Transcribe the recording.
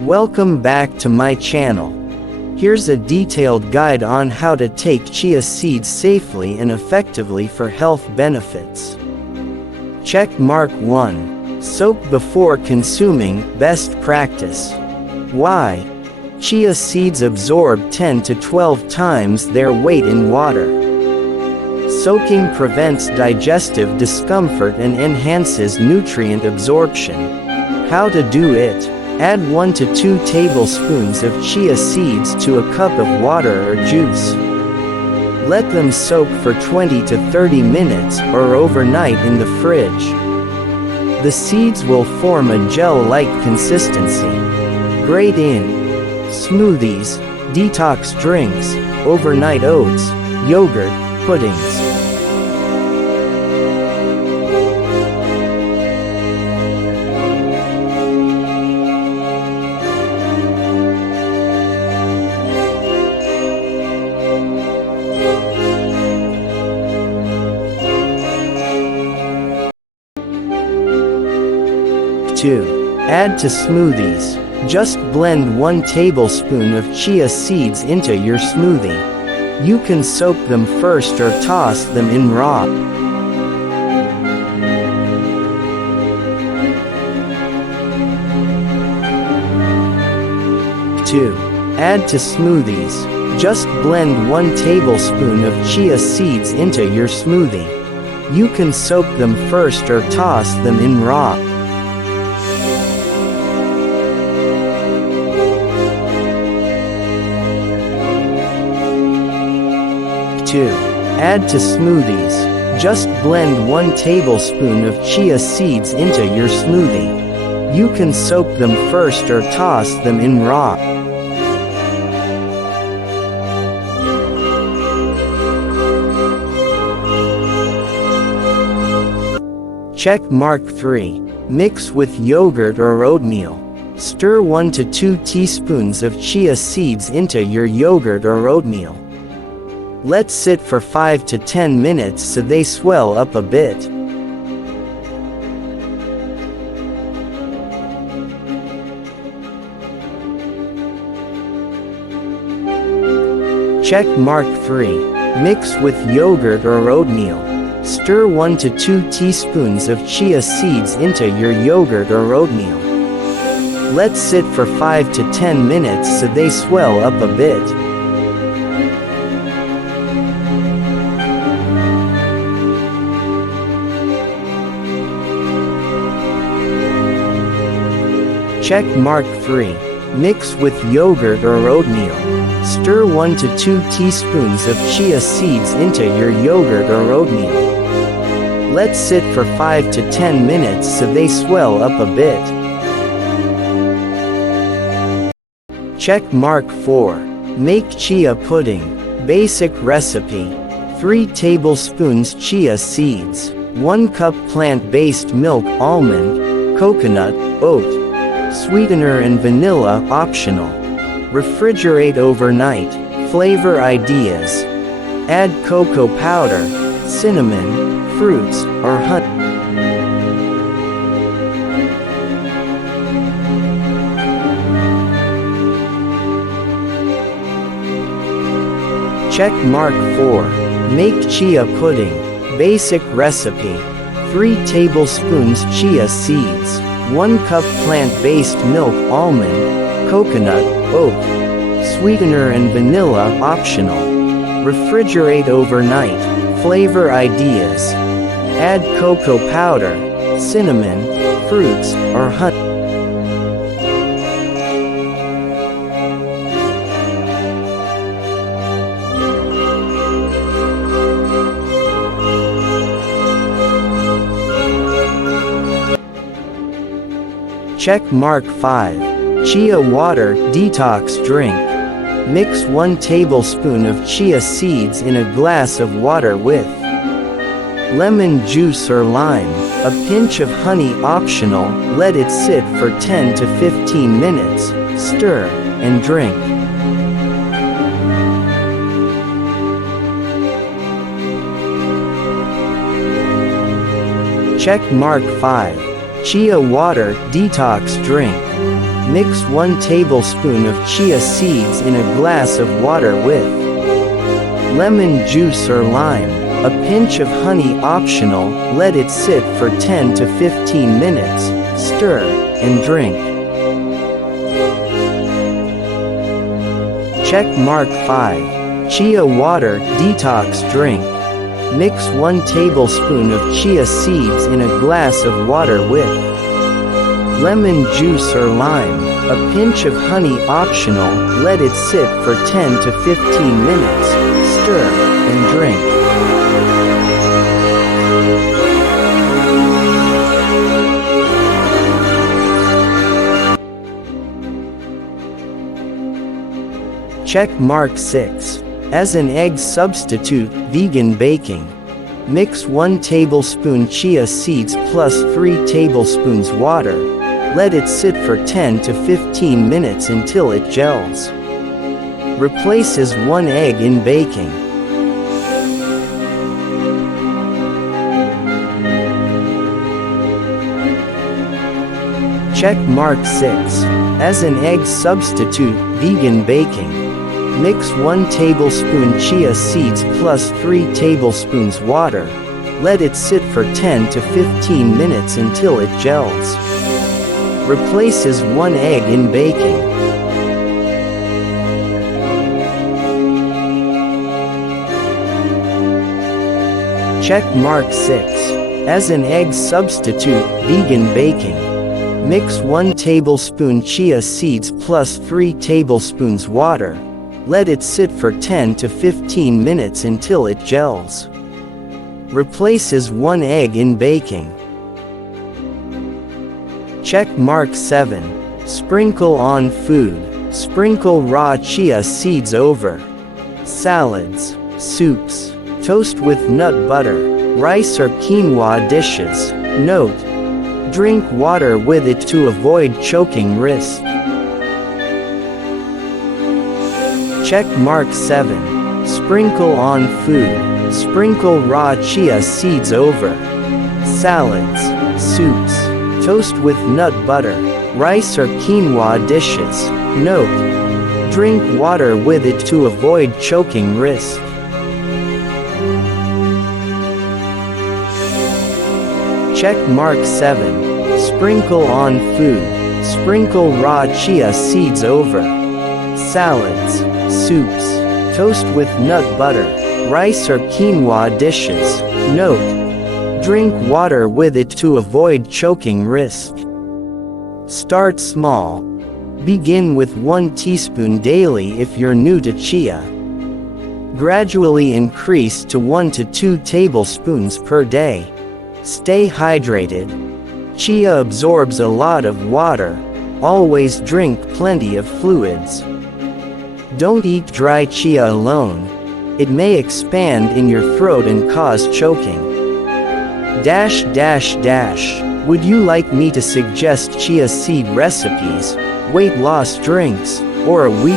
Welcome back to my channel. Here's a detailed guide on how to take chia seeds safely and effectively for health benefits. Check mark 1. Soak before consuming, best practice. Why? Chia seeds absorb 10 to 12 times their weight in water. Soaking prevents digestive discomfort and enhances nutrient absorption. How to do it? Add 1 to 2 tablespoons of chia seeds to a cup of water or juice. Let them soak for 20 to 30 minutes or overnight in the fridge. The seeds will form a gel-like consistency. Grate in smoothies, detox drinks, overnight oats, yogurt, puddings. 2. Add to smoothies. Just blend 1 tablespoon of chia seeds into your smoothie. You can soak them first or toss them in raw. 2. Add to smoothies. Just blend 1 tablespoon of chia seeds into your smoothie. You can soak them first or toss them in raw. 2. Add to smoothies. Just blend 1 tablespoon of chia seeds into your smoothie. You can soak them first or toss them in raw. Check mark 3. Mix with yogurt or oatmeal. Stir 1 to 2 teaspoons of chia seeds into your yogurt or oatmeal. Let sit for 5 to 10 minutes so they swell up a bit. Check mark 3. Mix with yogurt or oatmeal. Stir 1 to 2 teaspoons of chia seeds into your yogurt or oatmeal. Let sit for 5 to 10 minutes so they swell up a bit. Check mark 3. Mix with yogurt or oatmeal. Stir 1 to 2 teaspoons of chia seeds into your yogurt or oatmeal. Let sit for 5 to 10 minutes so they swell up a bit. Check mark 4. Make chia pudding. Basic recipe. 3 tablespoons chia seeds. 1 cup plant-based milk, almond, coconut, oat. Sweetener and vanilla optional. Refrigerate overnight. Flavor ideas. Add cocoa powder, cinnamon, fruits, or honey. Check mark 4. Make chia pudding. Basic recipe. 3 tablespoons chia seeds. 1 cup plant-based milk, almond, coconut, oat. Sweetener and vanilla optional. Refrigerate overnight. Flavor ideas. Add cocoa powder, cinnamon, fruits, or honey. Check mark 5. Chia water detox drink. Mix 1 tablespoon of chia seeds in a glass of water with lemon juice or lime, a pinch of honey optional. Let it sit for 10 to 15 minutes. Stir and drink. Check mark 5. Chia water detox drink. Mix 1 tablespoon of chia seeds in a glass of water with lemon juice or lime, a pinch of honey optional. Let it sit for 10 to 15 minutes, stir, and drink. Check mark 5. Chia water detox drink. Mix 1 tablespoon of chia seeds in a glass of water with lemon juice or lime, a pinch of honey optional. Let it sit for 10 to 15 minutes, stir, and drink. Check mark 6. As an egg substitute, vegan baking. Mix 1 tablespoon chia seeds plus 3 tablespoons water. Let it sit for 10 to 15 minutes until it gels. Replace as 1 egg in baking. Check mark 6. As an egg substitute, vegan baking. Mix 1 tablespoon chia seeds plus 3 tablespoons water. Let it sit for 10 to 15 minutes until it gels. Replace as 1 egg in baking. Check mark 6. As an egg substitute, vegan baking. Mix 1 tablespoon chia seeds plus 3 tablespoons water. Let it sit for 10 to 15 minutes until it gels. Replace as 1 egg in baking. Check mark 7. Sprinkle on food. Sprinkle raw chia seeds over salads, soups, toast with nut butter, rice or quinoa dishes. Note: drink water with it to avoid choking risk. Check mark 7. Sprinkle on food. Sprinkle raw chia seeds over salads, soups, toast with nut butter, rice or quinoa dishes. Note: drink water with it to avoid choking risk. Check mark 7. Sprinkle on food. Sprinkle raw chia seeds over salads, soups, toast with nut butter, rice or quinoa dishes. Note: drink water with it to avoid choking risk. Start small. Begin with 1 teaspoon daily if you're new to chia. Gradually increase to 1 to 2 tablespoons per day. Stay hydrated. Chia absorbs a lot of water. Always drink plenty of fluids. Don't eat dry chia alone. It may expand in your throat and cause choking. Would you like me to suggest chia seed recipes, weight loss drinks, or a week